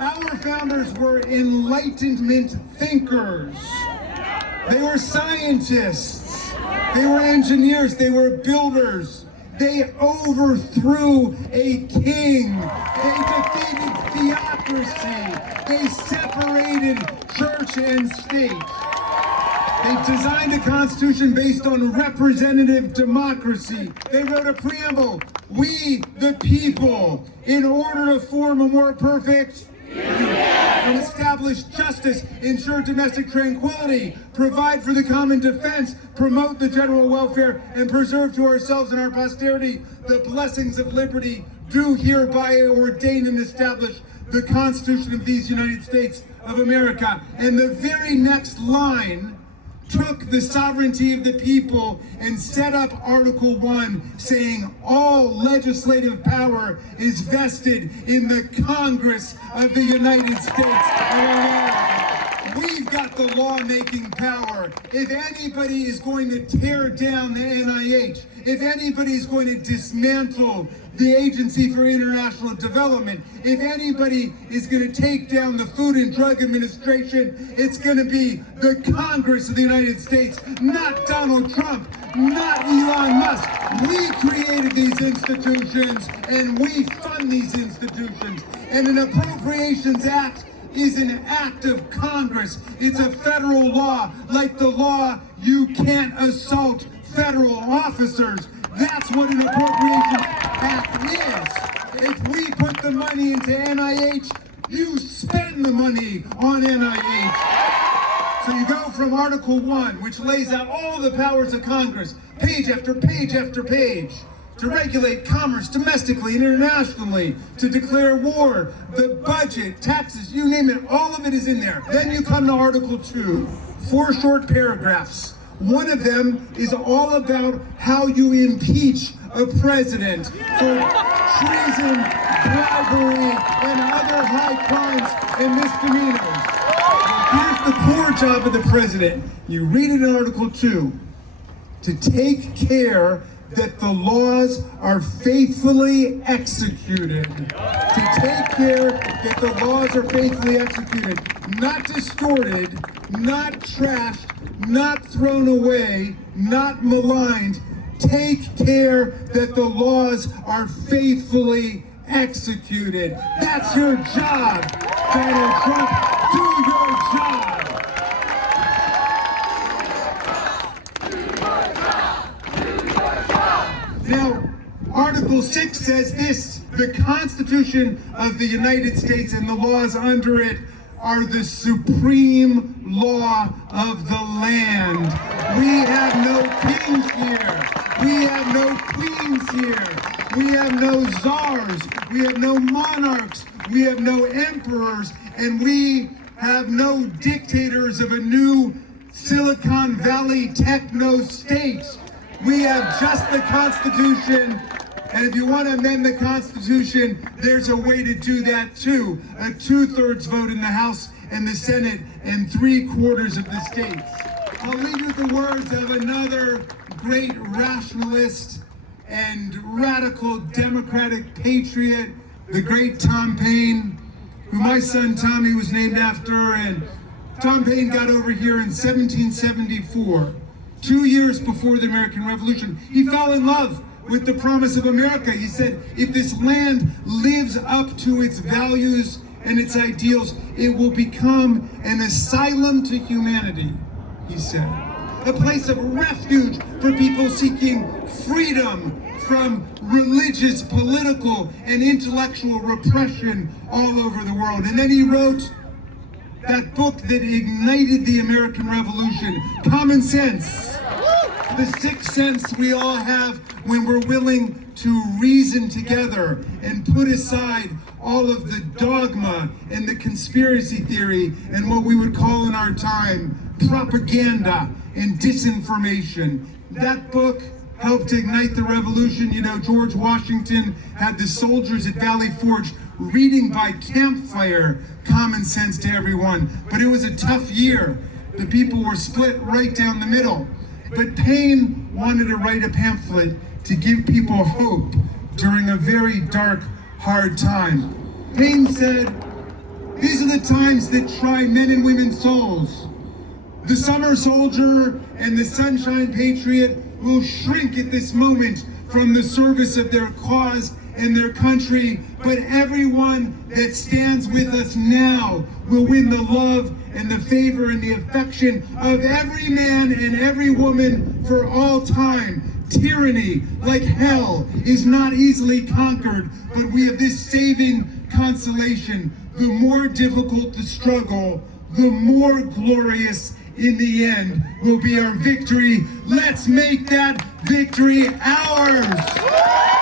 Our founders were enlightenment thinkers. They were scientists. They were engineers. They were builders. They overthrew a king. They defeated theocracy. They separated church and state. They designed a constitution based on representative democracy. They wrote a preamble, "We the people," in order to form a more perfect and establish justice, ensure domestic tranquility, provide for the common defense, promote the general welfare, and preserve to ourselves and our posterity the blessings of liberty, do hereby ordain and establish the Constitution of these United States of America. And the very next line took the sovereignty of the people and set up Article 1, saying all legislative power is vested in the Congress of the United States of America. We've got the lawmaking power. If anybody is going to tear down the NIH, if anybody is going to dismantle the Agency for International Development, if anybody is going to take down the Food and Drug Administration, it's going to be the Congress of the United States, not Donald Trump, not Elon Musk. We created these institutions and we fund these institutions. And an Appropriations Act is an act of Congress. It's a federal law, like the law you can't assault federal officers. That's what an Appropriations Act is. If we put the money into NIH, you spend the money on NIH. So you go from Article 1, which lays out all the powers of Congress, page after page after page, to regulate commerce domestically and internationally, to declare war, the budget, taxes, you name it, all of it is in there. Then you come to Article 2, 4 short paragraphs. One of them is all about how you impeach a president for treason, bribery, and other high crimes and misdemeanors. Here's the core job of the president. You read it in Article 2, to take care that the laws are faithfully executed. To take care that the laws are faithfully executed, not distorted, not trashed, not thrown away, not maligned. Take care that the laws are faithfully executed. That's your job, Donald Trump. Do your job. Now, Article 6 says this: the Constitution of the United States and the laws under it are the supreme law of the land. We have no kings here. We have no queens here. We have no czars. We have no monarchs. We have no emperors. And we have no dictators of a new Silicon Valley techno state. We have just the Constitution, and if you want to amend the Constitution, there's a way to do that too. A 2/3 vote in the House and the Senate and 3/4 of the states. I'll leave you with the words of another great rationalist and radical democratic patriot, the great Tom Paine, who my son Tommy was named after. And Tom Paine got over here in 1774. 2 years before the American Revolution. He fell in love with the promise of America. He said, if this land lives up to its values and its ideals, it will become an asylum to humanity, he said. A place of refuge for people seeking freedom from religious, political, and intellectual repression all over the world. And then he wrote that book that ignited the American Revolution, Common Sense. The sixth sense we all have when we're willing to reason together and put aside all of the dogma and the conspiracy theory and what we would call in our time propaganda and disinformation. That book helped ignite the revolution. You know, George Washington had the soldiers at Valley Forge reading by campfire Common Sense to everyone. But it was a tough year. The people were split right down the middle. But Paine wanted to write a pamphlet to give people hope during a very dark, hard time. Paine said, These are the times that try men and women's souls. The summer soldier and the sunshine patriot will shrink at this moment from the service of their cause and their country, but everyone that stands with us now will win the love and the favor and the affection of every man and every woman for all time. Tyranny, like hell, is not easily conquered, but we have this saving consolation. The more difficult the struggle, the more glorious in the end will be our victory. Let's make that victory ours!